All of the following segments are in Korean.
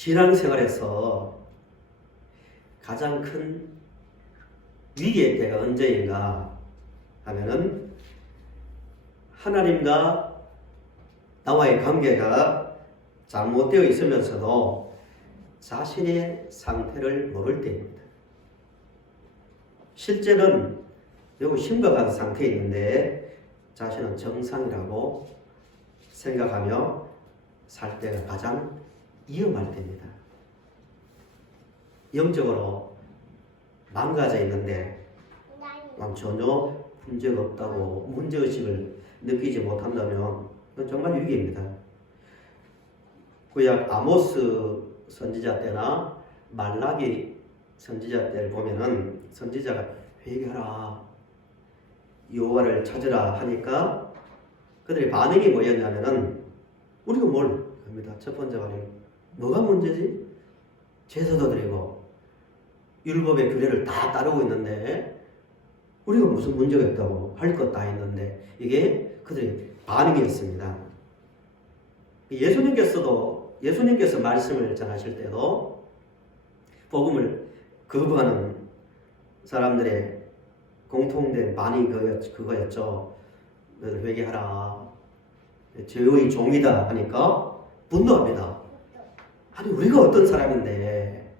신앙생활에서 가장 큰 위기의 때가 언제인가 하면은 하나님과 나와의 관계가 잘못되어 있으면서도 자신의 상태를 모를 때입니다. 실제는 매우 심각한 상태에 있는데 자신은 정상이라고 생각하며 살 때가 가장 위험할 때입니다. 영적으로 망가져 있는데 전혀 문제가 없다고 문제의식을 느끼지 못한다면 그건 정말 위기입니다. 구약 아모스 선지자 때나 말라기 선지자 때를 보면은 선지자가 회개하라, 여호와를 찾으라 하니까 그들의 반응이 뭐였냐면은 우리가 뭘 합니다. 첫 번째 반응이 뭐가 문제지? 제사도 드리고 율법의 규례를 다 따르고 있는데 우리가 무슨 문제가 있다고 할 것 다 있는데 이게 그들의 반응이었습니다. 예수님께서 말씀을 전하실 때도 복음을 거부하는 사람들의 공통된 반응이 그거였죠. 너희들 회개하라. 죄의 종이다 하니까 분노합니다. 아니 우리가 어떤 사람인데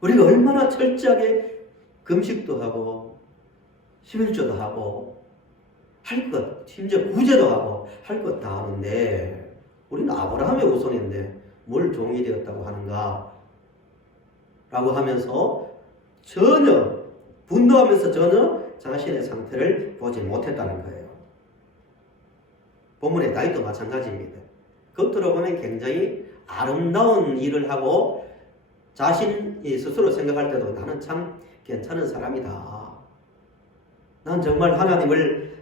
우리가 얼마나 철저하게 금식도 하고 11조도 하고 할 것, 심지어 구제도 하고 할 것 다 하는데 우리는 아브라함의 후손인데 뭘 종이 되었다고 하는가 라고 하면서 전혀 분노하면서 전혀 자신의 상태를 보지 못했다는 거예요. 본문의 다윗도 마찬가지입니다. 겉으로 보면 굉장히 아름다운 일을 하고 자신이 스스로 생각할 때도 나는 참 괜찮은 사람이다. 난 정말 하나님을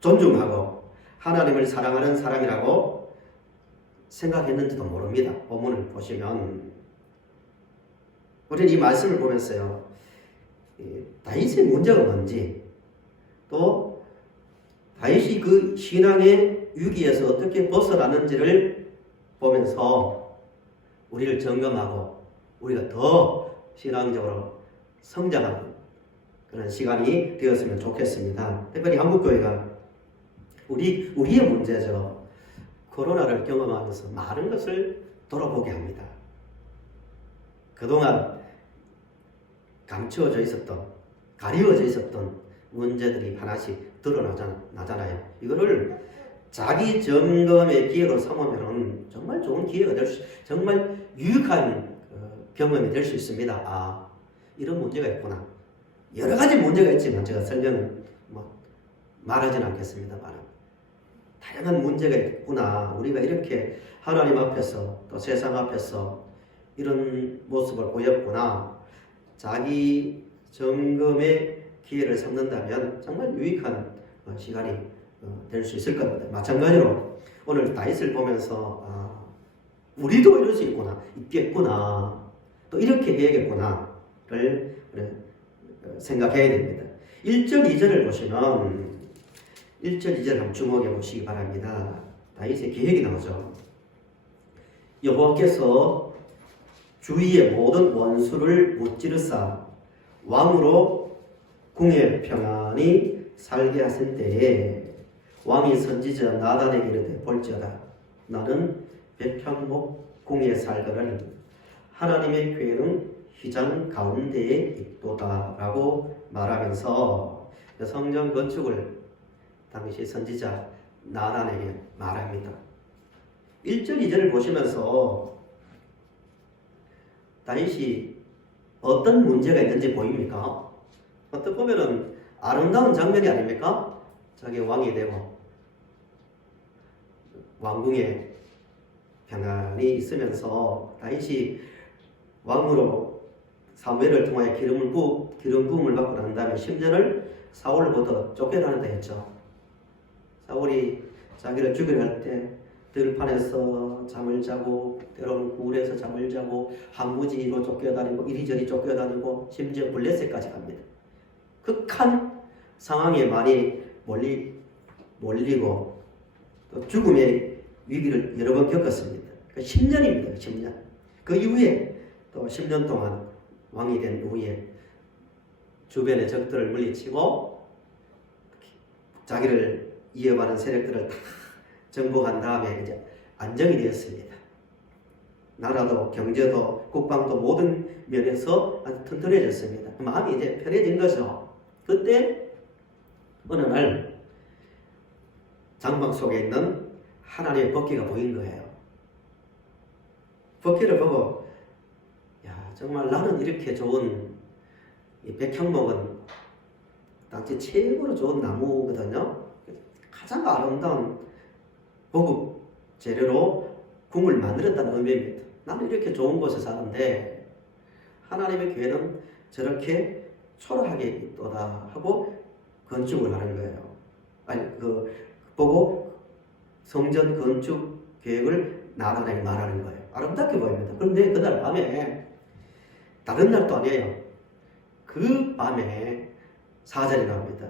존중하고 하나님을 사랑하는 사람이라고 생각했는지도 모릅니다. 본문을 보시면 우리는 이 말씀을 보면서요, 다윗의 문제가 뭔지 또 다윗이 그 신앙의 위기에서 어떻게 벗어나는지를 보면서 우리를 점검하고 우리가 더 신앙적으로 성장하는 그런 시간이 되었으면 좋겠습니다. 특별히 한국교회가 우리의 문제죠. 코로나를 경험하면서 많은 것을 돌아보게 합니다. 그동안 감추어져 있었던, 가리워져 있었던 문제들이 하나씩 드러나잖아요. 이거를 자기 점검의 기회로 삼으면 정말 좋은 기회가 정말 유익한 경험이 될 수 있습니다. 아, 이런 문제가 있구나. 여러 가지 문제가 있지만 제가 설명은 말하지는 않겠습니다만 다양한 문제가 있구나. 우리가 이렇게 하나님 앞에서 또 세상 앞에서 이런 모습을 보였구나. 자기 점검의 기회를 삼는다면 정말 유익한 시간이 될 수 있을 겁니다. 마찬가지로 오늘 다윗을 보면서 우리도 이럴 수 있겠구나. 또 이렇게 해야겠구나를 생각해야 됩니다. 1절 2절을 보시면 1절 2절 한번 주목해 보시기 바랍니다. 다윗의 계획이 나오죠. 여호와께서 주위의 모든 원수를 무찌르사 왕으로 궁에 평안히 살게 하신 때에 왕이 선지자 나단에게 이르되 볼지어다 나는 백향목 궁에 살거늘 하나님의 궤는 휘장 가운데에 있도다 라고 말하면서 성전 건축을 당시 선지자 나단에게 말합니다. 1절 2절을 보시면서 다윗이 어떤 문제가 있는지 보입니까? 어떻게 보면은 아름다운 장면이 아닙니까? 자기 왕이 되고 왕궁에 평안히 있으면서 다윗이 왕으로 사무엘을 통하여 기름 부음을 받고 난 다음에 10년을 사울로부터 쫓겨나는다 했죠. 사울이 자기를 죽이려 할 때 들판에서 잠을 자고 때로는 굴에서 잠을 자고 한무지로 쫓겨다니고 이리저리 쫓겨다니고 심지어 블레셋까지 갑니다. 극한 상황에 많이 몰리고 또 죽음의 위기를 여러 번 겪었습니다. 그러니까 10년입니다. 10년. 그 이후에 또 10년 동안 왕이 된 후에 주변의 적들을 물리치고 자기를 이어받은 세력들을 다 정복한 다음에 이제 안정이 되었습니다. 나라도 경제도 국방도 모든 면에서 아주 튼튼해졌습니다. 마음이 이제 편해진 거죠. 그때 어느 날 장막 속에 있는 하나님의 법궤가 보인 거예요. 법궤를 보고 야, 정말 나는 이렇게 좋은 이 백향목은 당시 최고로 좋은 나무거든요. 가장 아름다운 고급 재료로 궁을 만들었다는 의미입니다. 나는 이렇게 좋은 곳에 사는데 하나님의 교회는 저렇게 초라하게 있도다 하고 건축을 하는 거예요. 아니 보고 성전 건축 계획을 나단에게 말하는 거예요. 아름답게 보입니다. 그런데 그날 밤에 다른 날도 아니에요. 그 밤에 사절이 나옵니다.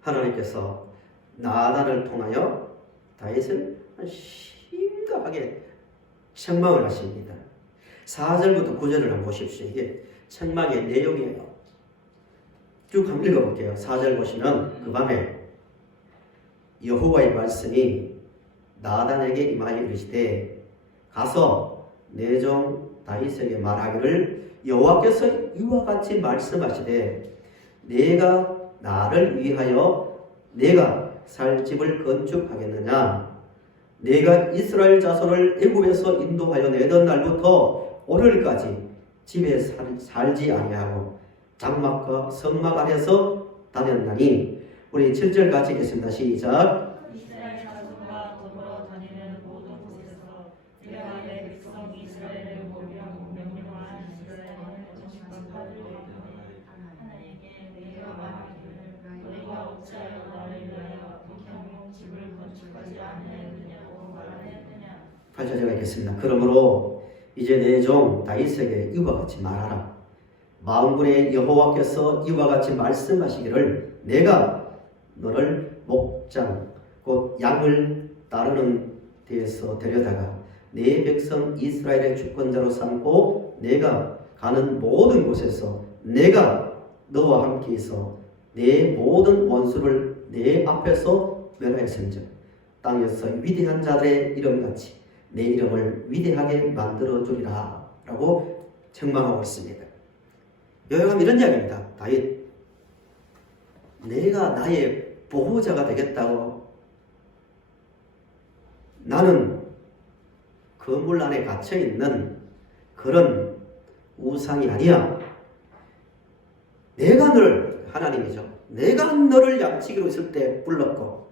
하나님께서 나단을 통하여 다윗을 심각하게 책망을 하십니다. 4절부터 9절을 한번 보십시오. 이게 책망의 내용이에요. 쭉 한번 읽어볼게요. 4절 보시면 그 밤에 여호와의 말씀이 나단에게 임하여 이르시되 가서 내 종 다윗에게 말하기를 여호와께서 이와 같이 말씀하시되 내가 나를 위하여 내가 살 집을 건축하겠느냐 내가 이스라엘 자손을 애굽에서 인도하여 내던 날부터 오늘까지 집에 살지 아니하고 장막과 성막 안에서 다녔나니 우리 7절 같이 읽겠습니다. 시작. 이스라엘 자손과 더불어 다니는 모든 곳에서 내가 내 백성 이스라엘을 보며 명령한 이스라엘의 정식과 하나님께 내가 말하기를 너희가 어찌하여 나를 위하여 백향목 집을 건축하지 아니하였느냐고 말하였느냐. 8절 제가 읽겠습니다. 그러므로 이제 내 종 다윗에게 이와 같이 말하라. 만군의 여호와께서 이와 같이 말씀하시기를 내가 너를 목장 곧 양을 따르는 데에서 데려다가 내 백성 이스라엘의 주권자로 삼고 내가 가는 모든 곳에서 내가 너와 함께 있어 내 모든 원수를 내 앞에서 멸하였은즉 땅에서 위대한 자들의 이름같이 내 이름을 위대하게 만들어 주리라 라고 책망하고 있습니다. 여호와가 이런 이야기입니다. 다윗 내가 나의 보호자가 되겠다고 나는 건물 안에 갇혀있는 그런 우상이 아니야. 내가 너를 하나님이죠. 내가 너를 양치기로 있을 때 불렀고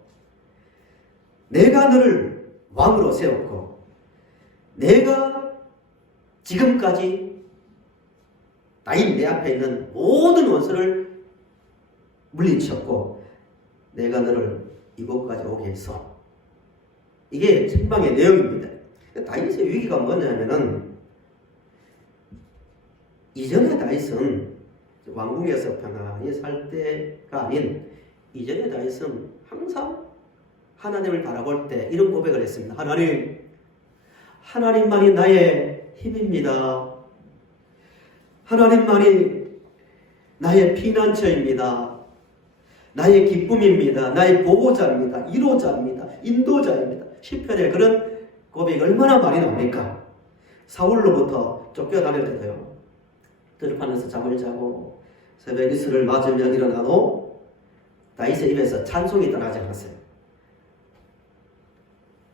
내가 너를 왕으로 세웠고 내가 지금까지 다윗 내 앞에 있는 모든 원수를 물리쳤고 내가 너를 이곳까지 오게 했어. 이게 책망의 내용입니다. 다윗의 위기가 뭐냐면은 이전의 다윗은 왕궁에서 평안히 살 때가 아닌 이전의 다윗은 항상 하나님을 바라볼 때 이런 고백을 했습니다. 하나님만이 나의 힘입니다. 하나님만이 나의 피난처입니다. 나의 기쁨입니다. 나의 보호자입니다. 이로자입니다. 인도자입니다. 시편에 그런 고백이 얼마나 많이 나옵니까? 사울로부터 쫓겨다닐 때도요. 들판에서 잠을 자고 새벽 이슬을 맞으며 일어나도 다윗의 입에서 찬송이 떠나지 않았어요.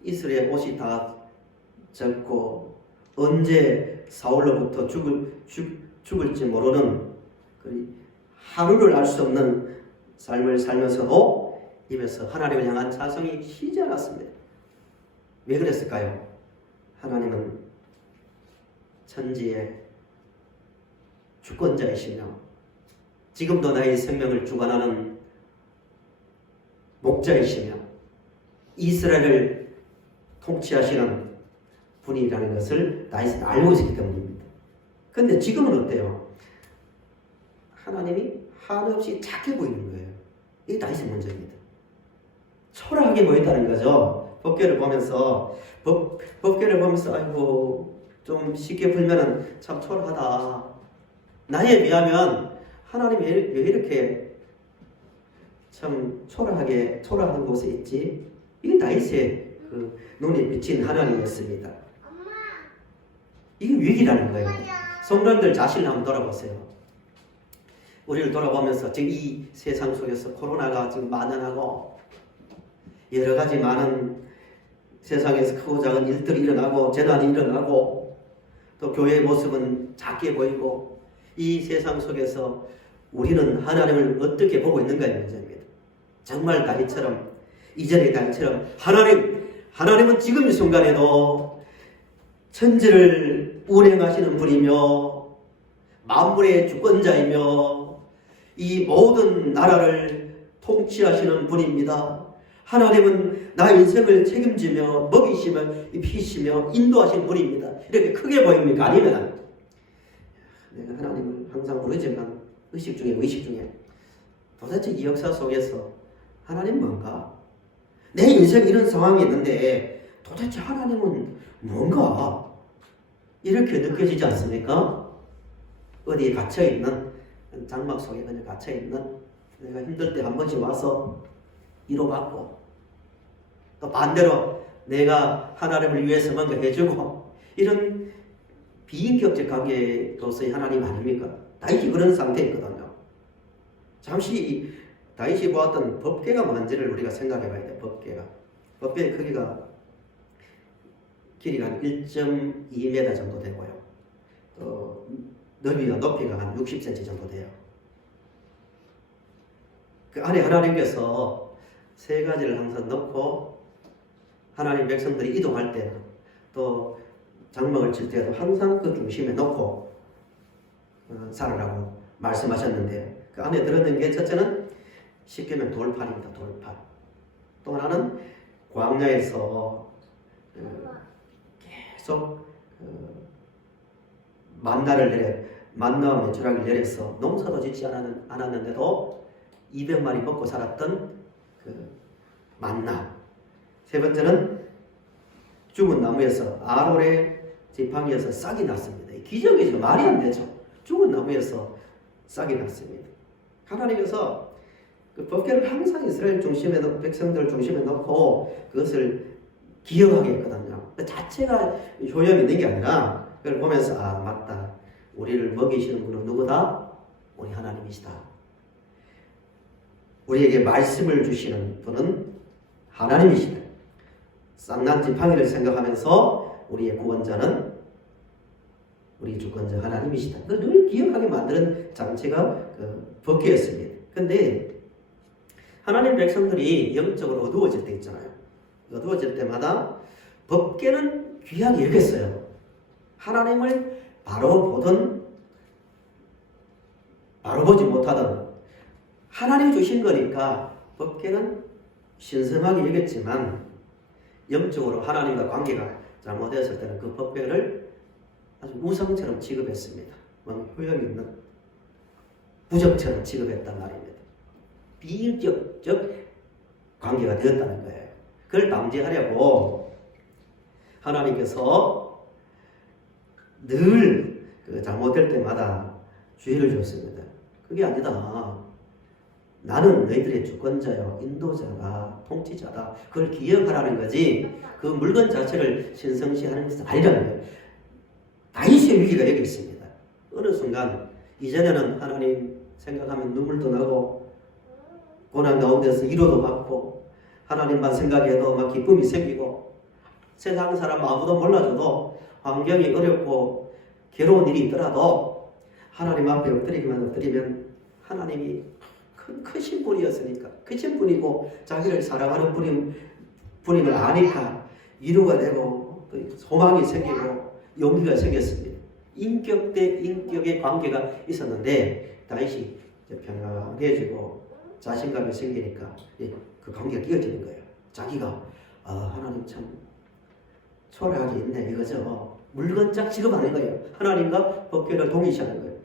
이슬의 옷이 다 젖고 언제 사울로부터 죽을지 모르는 하루를 알 수 없는 삶을 살면서도 입에서 하나님을 향한 찬송이 쉬지 않았습니다. 왜 그랬을까요? 하나님은 천지의 주권자이시며 지금도 나의 생명을 주관하는 목자이시며 이스라엘을 통치하시는 분이라는 것을 다윗은 알고 있었기 때문입니다. 그런데 지금은 어때요? 하나님이 한없이 작게 보이는 거예요. 이게 다윗의 문제입니다. 초라하게 보였다는 거죠. 법궤를 보면서 아이고 좀 쉽게 풀면은 참 초라하다. 나에 비하면 하나님이 왜 이렇게 참 초라한 곳에 있지? 이게 다윗의 그 눈에 비친 하나님이었습니다. 이게 위기라는 거예요. 성도님들 자신을 한번 돌아보세요. 우리를 돌아보면서 지금 이 세상 속에서 코로나가 지금 만연하고 여러 가지 많은 세상에서 크고 작은 일들이 일어나고 재난이 일어나고 또 교회의 모습은 작게 보이고 이 세상 속에서 우리는 하나님을 어떻게 보고 있는가의 문제입니다. 정말 다윗처럼 이전의 다윗처럼 하나님은 지금 이 순간에도 천지를 운행하시는 분이며 만물의 주권자이며 이 모든 나라를 통치하시는 분입니다. 하나님은 나의 인생을 책임지며 먹이시며 입히시며 인도하시는 분입니다. 이렇게 크게 보입니까? 아니면 내가 하나님을 항상 부르지만 의식 중에 도대체 이 역사 속에서 하나님 뭔가? 내 인생에 이런 상황이 있는데 도대체 하나님은 뭔가? 이렇게 느껴지지 않습니까? 어디에 갇혀있는 장막 속에 그냥 갇혀있는 내가 힘들 때 한 번씩 와서 위로받고 또 반대로 내가 하나님을 위해서 뭔가 해주고 이런 비인격적 관계로서의 하나님 아닙니까? 다윗이 그런 상태였거든요. 잠시 다윗이 보았던 법궤가 뭔지를 우리가 생각해 봐야 돼요. 법궤의 크기가 길이가 한 1.2m 정도 되고요. 또 높이가 한 60cm 정도 돼요. 그 안에 하나님께서 세 가지를 항상 넣고 하나님 백성들이 이동할 때나 또 장막을 칠 때도 항상 그 중심에 넣고 살으라고 말씀하셨는데 그 안에 들어있는 게 첫째는 쉽게 말하면 돌판입니다. 돌판. 또 하나는 광야에서 계속 만나와 메추라기를 내려서 농사도 짓지 않았는데도 200마리 먹고 살았던 그 만나. 세 번째는 죽은 나무에서 아롤의 지팡이에서 싹이 났습니다. 기적이죠. 말이 안 되죠. 죽은 나무에서 싹이 났습니다. 하나님께서 그 법궤를 항상 이스라엘 중심에 백성들 중심에 놓고 그것을 기억하게 했거든요. 그 자체가 효염이 있는 게 아니라 그걸 보면서 아 맞다. 우리를 먹이시는 분은 누구다? 우리 하나님이시다. 우리에게 말씀을 주시는 분은 하나님이시다. 쌍난 지팡이를 생각하면서 우리의 구원자는 우리 주권자 하나님이시다. 그걸 늘 기억하게 만드는 장치가 그 법궤였습니다. 근데 하나님 백성들이 영적으로 어두워질 때 있잖아요. 어두워질 때마다 법궤는 귀하게 여겼어요. 하나님을 바로 보든 바로 보지 못하든 하나님이 주신 거니까 법궤는 신성하게 여겼지만 영적으로 하나님과 관계가 잘못되었을 때는 그 법궤를 아주 우상처럼 취급했습니다. 효용이 있는 부적처럼 취급했단 말입니다. 비인격적 관계가 되었다는 거예요. 그걸 방지하려고 하나님께서 늘 그 잘못될 때마다 주의를 줬습니다. 그게 아니다. 나는 너희들의 주권자요, 인도자가, 통치자다. 그걸 기억하라는 거지. 그 물건 자체를 신성시하는 것은 아니라는 거예요. 다윗의 위기가 여기 있습니다. 어느 순간 이전에는 하나님 생각하면 눈물도 나고 고난 가운데서 위로도 받고 하나님만 생각해도 막 기쁨이 생기고 세상 사람 아무도 몰라줘도 환경이 어렵고 괴로운 일이 있더라도 하나님 앞에 엎드리면 하나님이 크신 분이었으니까 크신 분이고 자기를 사랑하는 분임을 아니까 위로가 되고 또 소망이 생기고 용기가 생겼습니다. 인격 대 인격의 관계가 있었는데 다윗이 평안해지고 자신감이 생기니까 그 관계가 끼어지는 거예요. 자기가 하나님 참 초라하게 있네 이거죠. 물건짝 취급하는 거예요. 하나님과 법궤를 동의시하는 거예요.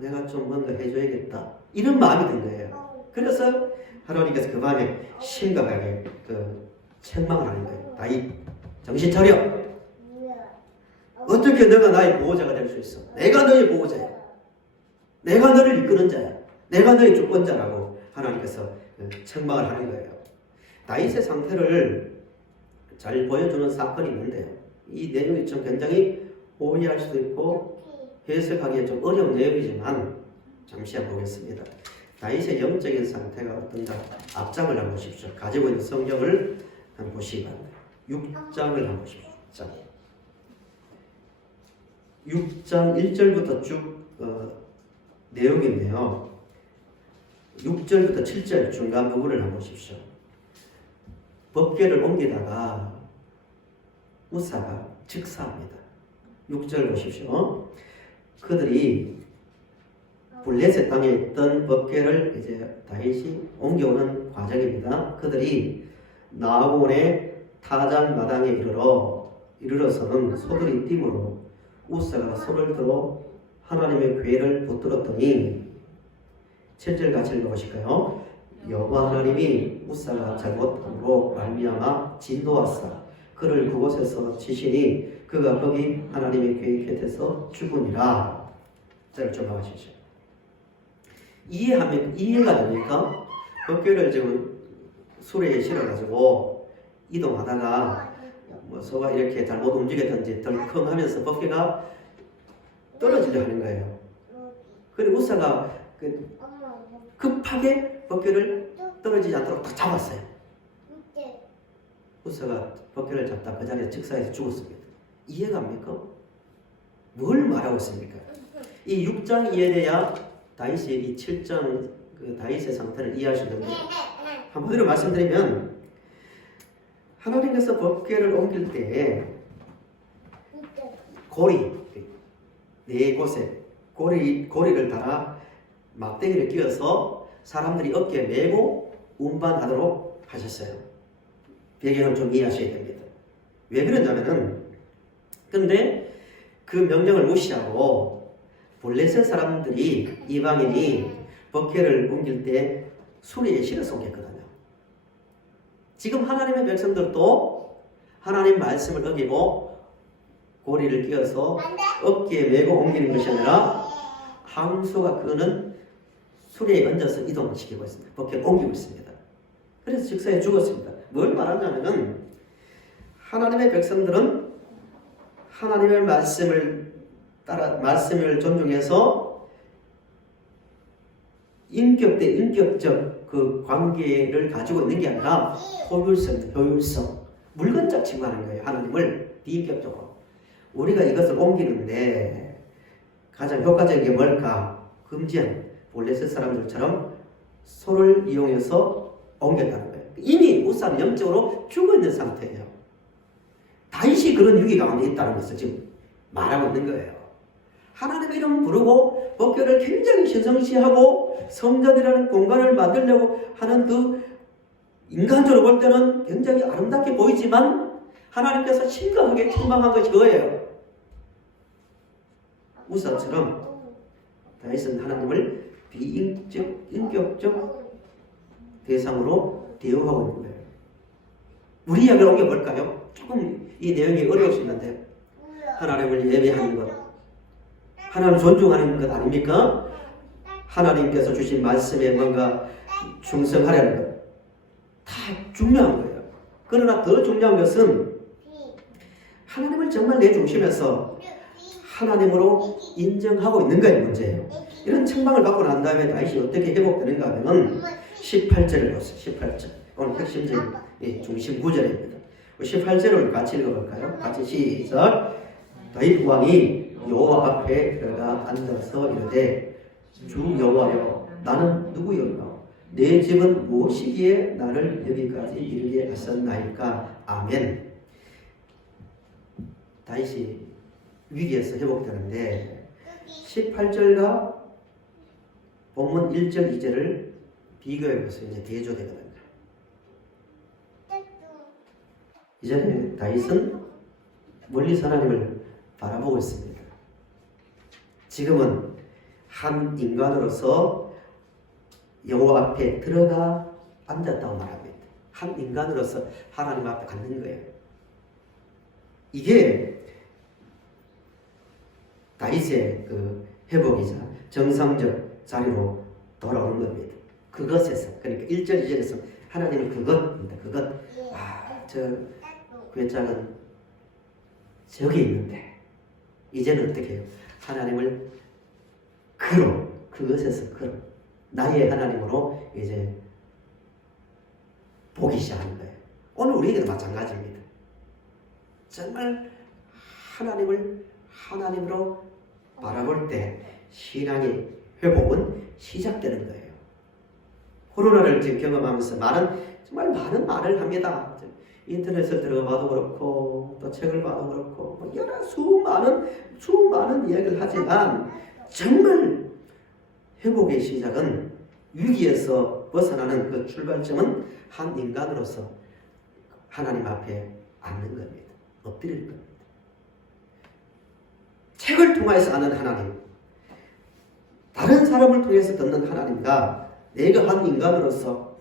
내가 좀 뭔가 해줘야겠다. 이런 마음이 든 거예요. 그래서 하나님께서 그 밤에 심각하게 그 책망을 하는 거예요. 다윗 정신 차려. 어떻게 너가 나의 보호자가 될 수 있어? 내가 너의 보호자야. 내가 너를 이끄는 자야. 내가 너의 주권자라고 하나님께서 책망을 하는 거예요. 다윗의 상태를 잘 보여주는 사건이 있는데요. 이 내용이 좀 굉장히 오해할 수도 있고 해석하기에 좀 어려운 내용이지만 잠시 한번 보겠습니다. 다윗의 영적인 상태가 어떤가 앞장을 한번 보십시오. 가지고 있는 성경을 한번 보시기 바랍니다. 6장을 한번 보십시오. 6장 1절부터 쭉 내용인데요. 6절부터 7절 중간 부분을 한번 보십시오. 법궤를 옮기다가 우사가 즉사합니다. 6절 보십시오. 그들이 블레셋 땅에 있던 법궤를 이제 다윗이 옮겨오는 과정입니다. 그들이 나아본의 타작 마당에 이르러서는 소들이 뛰므로 우사가 손을 들어 하나님의 궤를 붙들었더니 7절 같이 읽어보실까요? 여호와 하나님이 우사가 잘못함으로 말미암아 진노하사 그를 그곳에서 치시니 그가 거기 하나님의 궤 곁에서 죽으니라. 자, 좀 봐주시죠. 이해가 됩니까? 법궤를 지금 수레에 실어가지고 이동하다가 뭐 소가 이렇게 잘못 움직였든지 덜컹하면서 법궤가 떨어지려 하는 거예요. 그리고 우사가 급하게 법궤를 떨어지지 않도록 딱 잡았어요. 우사가 법궤를 잡다 그 자리에 즉사해서 죽었습니다. 이해갑니까? 뭘 말하고 있습니까? 이 6장 이해돼야 다윗이 이 7장 그 다윗의 상태를 이해할 수 있는데 한번으로 말씀드리면 하나님께서 법궤를 옮길 때 고리 네 곳에 고리를 달아 막대기를 끼워서 사람들이 어깨에 메고 운반하도록 하셨어요. 배경을 좀 이해하셔야 됩니다. 왜 그러냐면은 근데 그 명령을 무시하고 블레셋 사람들이 이방인이 법궤를 옮길 때 수레에 실어서 옮겼거든요. 지금 하나님의 백성들도 하나님 말씀을 어기고 고리를 끼워서 어깨에 메고 옮기는 것이 아니라 함수가 그는 수레에 얹어서 이동을 시키고 있습니다. 법궤를 옮기고 있습니다. 그래서 즉사에 죽었습니다. 뭘 말하냐면은 하나님의 백성들은 하나님의 말씀을 존중해서 인격 대 인격적 그 관계를 가지고 있는 게 아니라 효율성, 물건적 취급하는 거예요. 하나님을 비인격적으로. 우리가 이것을 옮기는데 가장 효과적인 게 뭘까? 금지한 블레셋 사람들처럼 소를 이용해서 옮겼다는 거예요. 이미 우사는 영적으로 죽어있는 상태예요. 다윗이 그런 유기가 안에 있다는 것을 지금 말하고 있는 거예요. 하나님의 이름 부르고 법궤를 굉장히 신성시하고 성전이라는 공간을 만들려고 하는 그 인간적으로 볼 때는 굉장히 아름답게 보이지만 하나님께서 심각하게 책망한 것이 그거예요. 우사처럼 다윗은 하나님을 비인격적 대상으로 대우하고 있는 거예요. 우리 이야기를 옮겨볼까요? 조금 이 내용이 어려울 수 있는데 하나님을 예배하는 것, 하나님을 존중하는 것 아닙니까? 하나님께서 주신 말씀에 뭔가 충성하려는 것, 다 중요한 거예요. 그러나 더 중요한 것은 하나님을 정말 내 중심에서 하나님으로 인정하고 있는 거의 문제예요. 이런 책망을 받고 난 다음에 다윗이 어떻게 회복되는가 하면 18절을 보세요. 18절. 오늘 핵심적인 중심 구절입니다. 18절을 같이 읽어볼까요? 같이 시작. 다윗 왕이 여호와 앞에 들어가 앉아서 이르되 주 여호와여 나는 누구였나? 내 집은 무엇이기에 나를 여기까지 이르게 하셨나이까? 아멘. 다윗이 위기에서 회복되는데 18절과 본문 1절 2절을 비교해보세요. 이제 대조되거든요. 이전에 다윗은 멀리서 하나님을 바라보고 있습니다. 지금은 한 인간으로서 여호와 앞에 들어가 앉았다고 말합니다. 한 인간으로서 하나님 앞에 앉는 거예요. 이게 다윗의 그 회복이자 정상적 자리로 돌아오는 겁니다. 그것에서 그러니까 1절 2절에서 하나님은 그것입니다. 그것. 저 괴짝은 저기 있는데 이제는 어떻게 해요? 하나님을 그것에서 나의 하나님으로 이제 보기 시작하는 거예요. 오늘 우리에게도 마찬가지입니다. 정말 하나님으로 바라볼 때 신앙의 회복은 시작되는 거예요. 코로나를 지금 경험하면서 정말 많은 말을 합니다. 인터넷을 들어가봐도 그렇고 또 책을 봐도 그렇고 뭐 여러 수많은 이야기를 하지만 정말 회복의 시작은 위기에서 벗어나는 그 출발점은 한 인간으로서 하나님 앞에 앉는 겁니다. 엎드릴 겁니다. 책을 통해서 아는 하나님, 다른 사람을 통해서 듣는 하나님과 내가 한 인간으로서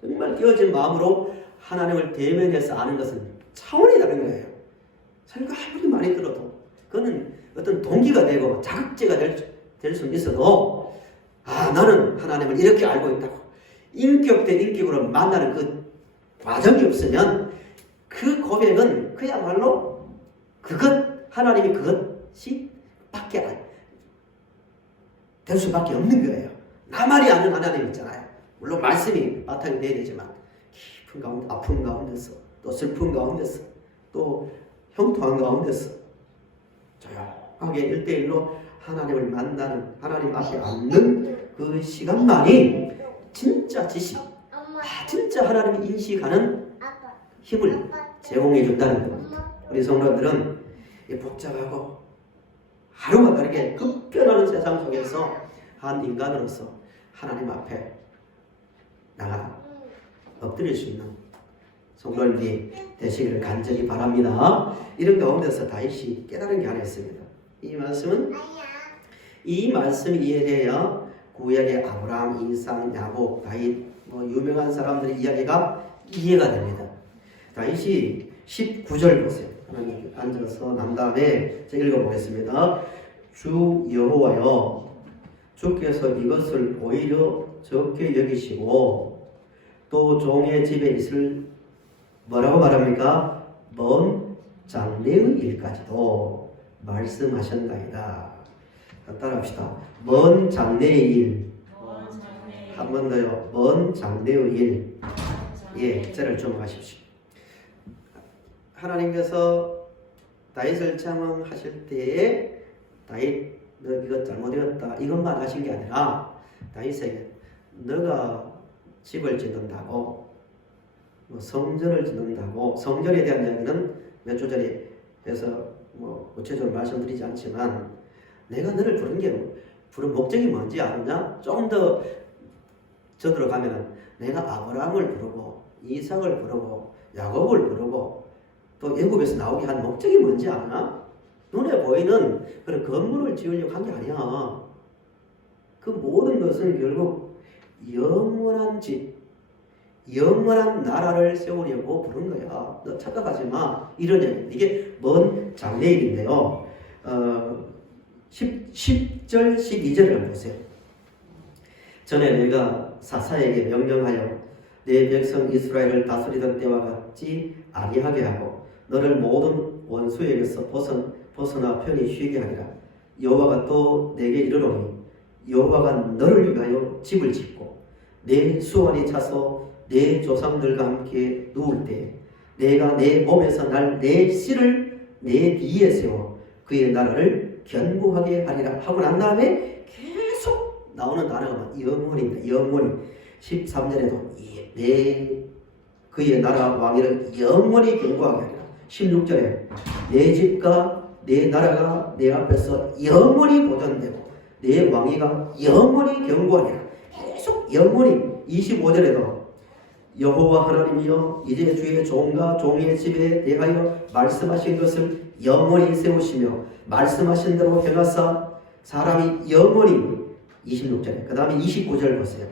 정말 깨어진 마음으로 하나님을 대면해서 아는 것은 차원이 다른 거예요. 설교 아무리 많이 들어도 그거는 어떤 동기가 되고 자극제가 될 수는 있어도 나는 하나님을 이렇게 알고 있다고 인격 대 인격으로 만나는 그 과정이 없으면 그 고백은 그야말로 하나님이 그것이 밖에 될 수밖에 없는 거예요. 나만이 아는 하나님 있잖아요. 물론 말씀이 바탕이 돼야 되지만 깊은 가운데, 아픔 가운데서 또 슬픔 가운데서 또 형통한 가운데서 조용하게 1대1로 하나님을 만나는 하나님 앞에 앉는 그 시간만이 진짜 지식, 진짜 하나님을 인식하는 힘을 제공해 준다는 겁니다. 우리 성도들은 이 복잡하고 하루가 다르게 급변하는 세상 속에서 한 인간으로서 하나님 앞에 나가 엎드릴 수 있는 성도님이 되시기를 간절히 바랍니다. 이런 가운데서 다윗이 깨달은 게 하나 있습니다. 이 말씀이 이해돼야 구약의 아브라함, 이삭, 야곱, 다윗 유명한 사람들의 이야기가 이해가 됩니다. 다윗이 19절 보세요. 하나님 앉아서 난 다음에 제가 읽어보겠습니다. 주 여호와여, 주께서 이것을 오히려 적게 여기시고 또 종의 집에 있을 뭐라고 말합니까? 먼 장래의 일까지도 말씀하셨나이다. 따라합시다. 먼 장래의 일. 한 번 더요. 먼 장래의 일. 저를 좀 하십시오. 하나님께서 다윗을 장황하실 때에 다윗 너 이것 잘못되었다 이것만 하신 게 아니라 다윗에게 너가 집을 짓는다고 성전을 짓는다고 성전에 대한 이야기는 몇 주 전에 해서 구체적으로 말씀드리지 않지만 내가 너를 부른 목적이 뭔지 아느냐? 좀 더 저들어가면 내가 아브라함을 부르고 이삭을 부르고 야곱을 부르고 또 애굽에서 나오게 한 목적이 뭔지 아나? 눈에 보이는 그런 건물을 지으려고 한 게 아니야. 그 모든 것은 결국 영원한 집, 영원한 나라를 세우려고 부른 거야. 너 착각하지 마. 이런 얘기. 이게 먼 장래일인데요. 10절, 12절을 보세요. 전에 내가 사사에게 명령하여 내 백성 이스라엘을 다스리던 때와 같이 아니하게 하고 너를 모든 원수에게서 벗어나 편히 쉬게 하리라. 여호와가 또 내게 이르노니 여호와가 너를 위하여 집을 짓고 내 수완이 차서 내 조상들과 함께 누울 때 내가 내 몸에서 날 내 씨를 내 뒤에 세워 그의 나라를 견고하게 하리라 하고 난 다음에 계속 나오는 단어가 영원입니다. 영원히 13절에도 그의 나라 왕위를 영원히 견고하게 하리라. 16절에 내 집과 내 나라가 내 앞에서 영원히 보존되고 내 왕위가 영원히 견고하리라. 계속 영원히 25절에도 여호와 하나님이여 이제 주의 종과 종의 집에 대하여 말씀하신 것을 영원히 세우시며 말씀하신 대로 행하사 사람이 영원히 26절에 그 다음에 29절 보세요.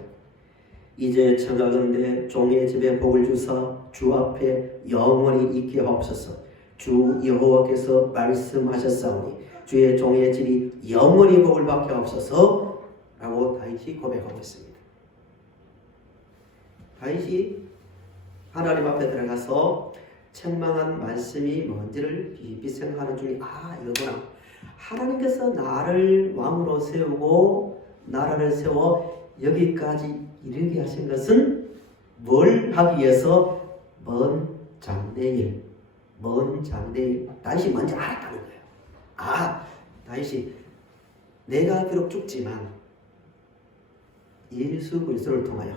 이제 청하건대 종의 집에 복을 주사 주 앞에 영원히 있게 하옵소서. 주 여호와께서 말씀하셨사오니 주의 종의 집이 영원히 복을 받게 하옵소서 라고 다윗이 고백하고 있습니다. 다윗이 하나님 앞에 들어가서 책망한 말씀이 뭔지를 비비 생각하는 중에 이거구나. 하나님께서 나를 왕으로 세우고 나라를 세워 여기까지 이르게 하신 것은 뭘 하기 위해서? 먼 장래일 다윗이 뭔지 알았다는 거예요. 다윗이 내가 비록 죽지만 예수 그리스도를 통하여,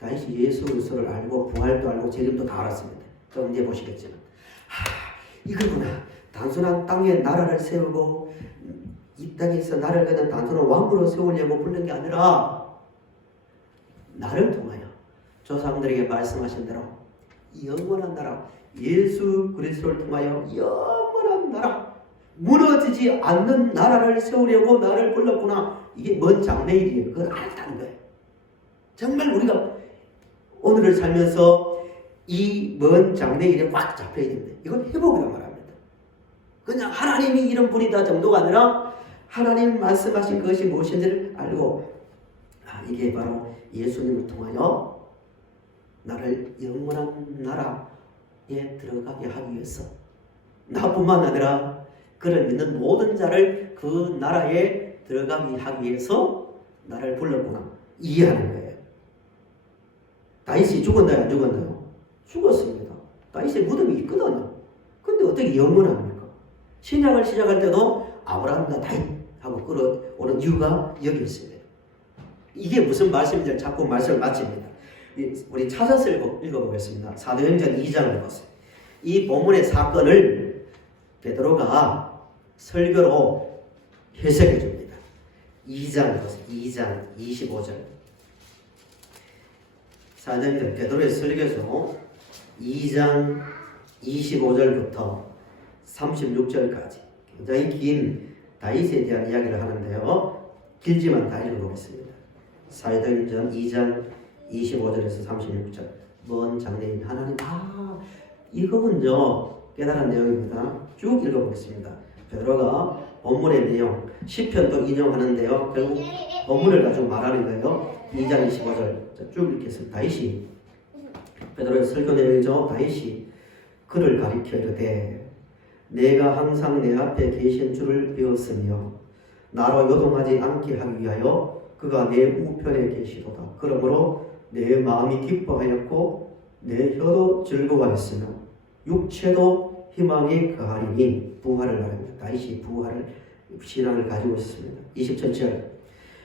다윗이 예수 그리스도를 알고 부활도 알고 재림도 다 알았습니다. 좀 이제 보시겠지만 이거구나. 단순한 땅에 나라를 세우고 이 땅에서 나를 그냥 단순한 왕으로 세우려고 부른 게 아니라 나를 통하여 조상들에게 말씀하신 대로 영원한 나라, 예수 그리스도를 통하여 영원한 나라, 무너지지 않는 나라를 세우려고 나를 불렀구나. 이게 먼 장래일이에요. 그걸 알았다는 거예요. 정말 우리가 오늘을 살면서 이 먼 장래일에 꽉 잡혀야 됩니다. 이건 회복이란 말합니다. 그냥 하나님이 이런 분이다 정도가 아니라 하나님 말씀하신 것이 무엇인지를 알고 이게 바로 예수님을 통하여 나를 영원한 나라에 들어가게 하기 위해서, 나뿐만 아니라 그를 믿는 모든 자를 그 나라에 들어가게 하기 위해서 나를 불렀구나. 이해하는 거예요. 다윗이 죽었나요? 안 죽었나요? 죽었습니다. 다윗의 무덤이 있거든요. 근데 어떻게 영원합니까? 신약을 시작할 때도 아브라함과 다윗하고 끌어오는 이유가 여기 있습니다. 이게 무슨 말씀인지 자꾸 말씀을 마칩니다. 우리 찾아서 읽어보겠습니다. 사도행전 2장을 보세요. 이 본문의 사건을 베드로가 설교로 해석해 줍니다. 2장 보세요. 2장 25절. 사도행전 베드로의 설교죠. 2장 25절부터 36절까지 굉장히 긴 다윗에 대한 이야기를 하는데요. 길지만 다 읽어보겠습니다. 사도행전 2장 25절에서 36절. 먼 장래인 하나님, 이거군요. 깨달은 내용입니다. 쭉 읽어보겠습니다. 베드로가 본문의 내용, 시편도 인용하는데요. 결국 본문을 가지고 말하는 거예요. 2장 25절 쭉 읽겠습니다. 다윗이, 베드로의 설교 내용이죠. 다윗이 그를 가리켜 이르되 내가 항상 내 앞에 계신 줄을 배웠으며 나로 요동하지 않게 하기 위하여 그가 내 우편에 계시도다. 그러므로 내 마음이 기뻐하였고 내 혀도 즐거워했으며 육체도 희망이 그하리니. 부활을 말합니다. 다윗이 부활을 신앙을 가지고 있습니다. 27절.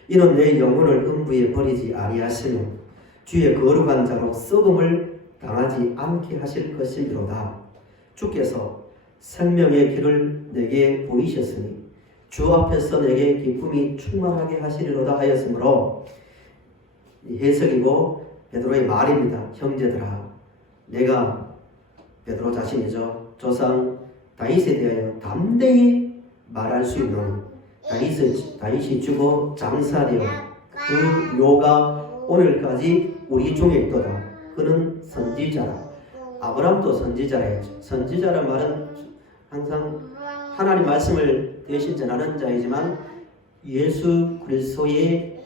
이는 내 영혼을 음부에 버리지 아니하시며 주의 거룩한 자로 썩음을 당하지 않게 하실 것이미로다. 주께서 생명의 길을 내게 보이셨으니 주 앞에서 내게 기쁨이 충만하게 하시리로다 하였으므로, 해석이고 베드로의 말입니다. 형제들아, 내가, 베드로 자신이죠, 조상 다윗에 대하여 담대히 말할 수 있노니 다윗이 죽어 장사되어 그 묘가 오늘까지 우리 중에 있도다. 그는 선지자라. 아브라함도 선지자라 했죠. 선지자란 말은 항상 하나님 말씀을 대신 전하는 자이지만 예수 그리스도의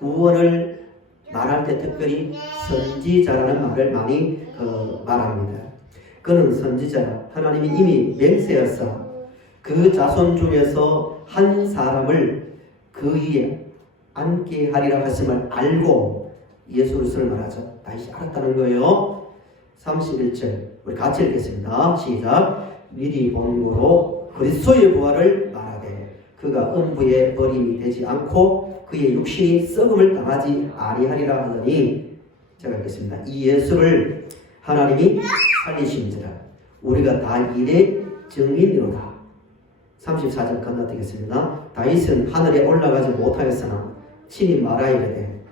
구원을 말할 때 특별히 선지자라는 말을 많이 말합니다. 그는 선지자라. 하나님이 이미 맹세하사 그 자손 중에서 한 사람을 그 위에 앉게 하리라 하심을 알고 예수 그리스도를 말하죠. 다시 알았다는 거예요. 31절 우리 같이 읽겠습니다. 시작. 미리 본고로 그리스도의 부활을 말하되 그가 음부에 버림이 되지 않고 그의 육신이 썩음을 당하지 아니하리라 하더니, 제가 읽겠습니다. 이 예수를 하나님이 살리신지라 우리가 다 이의 증인이로다. 34절 건너뛰겠습니다. 다윗은 하늘에 올라가지 못하였으나 친히 말하이르되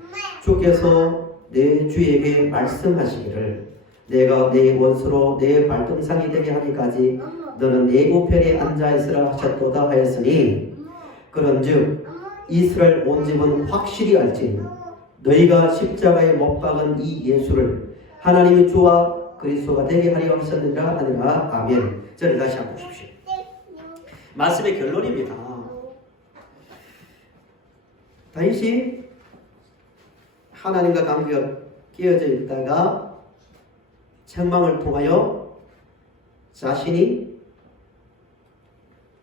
주께서 내 주에게 말씀하시기를 내가 내 원수로 내 발등상이 되게 하기까지 너는 내 우편에 앉아있으라 하셨도다 하였으니, 그런즉 이스라엘 온 집은 확실히 알지니 너희가 십자가에 못 박은 이 예수를 하나님의 주와 그리스도가 되게 하리라 하셨느니라 하니라. 아멘. 저를 다시 한번 보십시오. 말씀의 결론입니다. 다윗이 하나님과 관계가 끼어져 있다가 책망을 통하여 자신이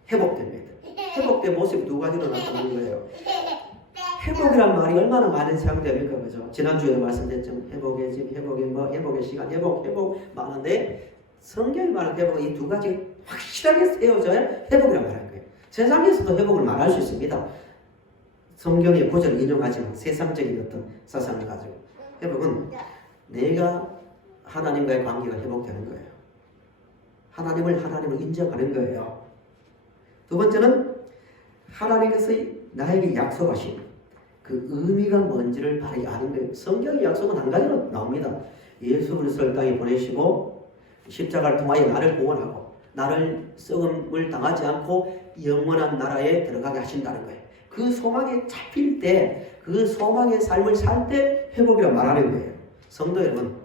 회복됩니다. 회복된 모습이 두 가지로 나타나는 거예요. 회복이란 말이 얼마나 많은 사용됩니까? 그죠? 지난주에도 말씀드렸지만 회복의 집, 회복의 시간, 회복 많은데 성경이 말하는 회복은 이 두 가지 확실하게 세워져야 회복이란 말하는 거예요. 세상에서도 회복을 말할 수 있습니다. 성경의 구절을 인용하지만 세상적인 어떤 사상을 가지고 회복은 내가 하나님과의 관계가 회복되는 거예요. 하나님을 인정하는 거예요. 두 번째는 하나님께서 나에게 약속하신 그 의미가 뭔지를 바로 아는 거예요. 성경의 약속은 한 가지로 나옵니다. 예수 그리스도를 땅에 보내시고 십자가를 통하여 나를 구원하고 나를 썩음을 당하지 않고 영원한 나라에 들어가게 하신다는 거예요. 그 소망에 잡힐 때, 그 소망의 삶을 살 때 회복이라고 말하는 거예요. 성도 여러분,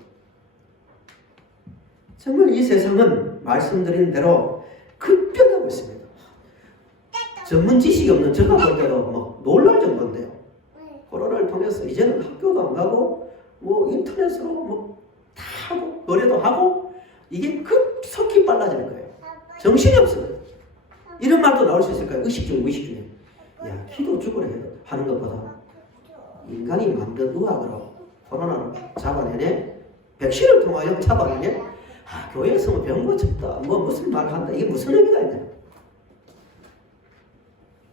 정말 이 세상은 말씀드린 대로 급변하고 있습니다. 전문 지식이 없는 제가 볼 때도 뭐 놀랄 정도인데요. 코로나를 통해서 이제는 학교도 안 가고 뭐 인터넷으로 뭐 다 하고 노래도 하고 이게 급속히 빨라지는 거예요. 정신이 없어요. 이런 말도 나올 수 있을까요? 의식 중에. 야, 기도 죽으려 하는 것보다 인간이 만든 의학으로 코로나를 잡아내네? 백신을 통하여 잡아내네? 아, 교회에서 뭐 병 고쳤다, 뭐 무슨 말을 한다. 이게 무슨 의미가 있냐?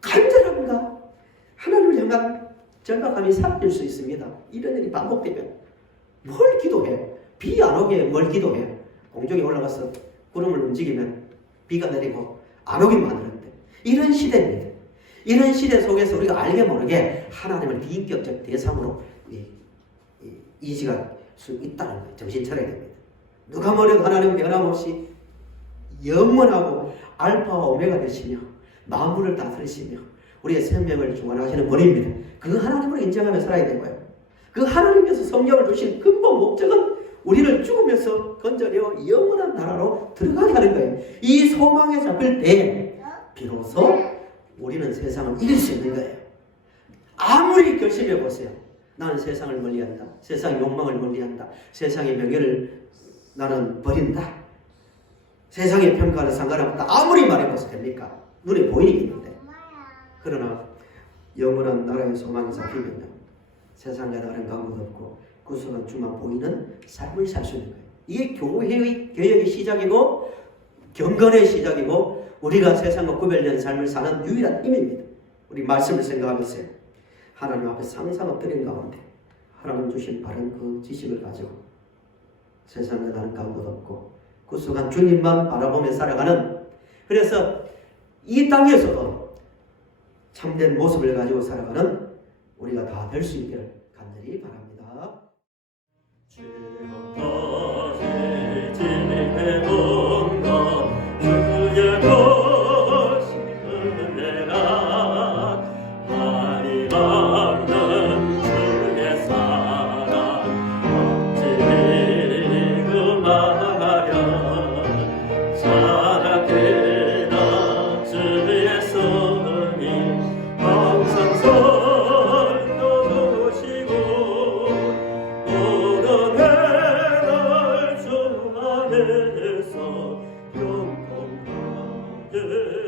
간절함과 하나님을 향한 절박함이 삭힐 수 있습니다. 이런 일이 반복되면 뭘 기도해? 비 안 오게 뭘 기도해? 공중에 올라가서 구름을 움직이면 비가 내리고 안 오긴 만드는데 이런 시대입니다. 이런 시대 속에서 우리가 알게 모르게 하나님을 비인격적 대상으로 이지할 수 있다는 거예요. 정신 차려야 됩니다. 누가 뭐래도 하나님은 변함없이 영원하고 알파와 오메가 되시며 만물을 다스리시며 우리의 생명을 주관하시는 분입니다. 그 하나님을 인정하며 살아야 되고요. 그 하나님께서 성령을 주신 근본 목적은 우리를 죽으면서 건져내어 영원한 나라로 들어가게 하는 거예요. 이 소망에 잡힐 때 비로소 우리는 세상을 이길 수 있는 거예요. 아무리 결심해 보세요. 나는 세상을 멀리한다. 세상의 욕망을 멀리한다. 세상의 명예를 나는 버린다. 세상의 평가는 상관없다. 아무리 말해봐서 됩니까? 눈에 보이긴 있는데. 그러나 영원한 나라의 소망이 잡히면요. 세상과 다른 관계도 없고 구속한 주만 보이는 삶을 살 수 있는 거예요. 이게 교회의 개혁의 시작이고 경건의 시작이고 우리가 세상과 구별된 삶을 사는 유일한 힘입니다. 우리 말씀을 생각하면서요. 하나님 앞에 상상 엎드린 가운데 하나님 주신 바른 그 지식을 가지고 세상과 다른 관계도 없고 구속한 주님만 바라보며 살아가는 그래서 이 땅에서도 참된 모습을 가지고 살아가는 우리가 다 될 수 있기를 간절히 바랍니다. 영원하게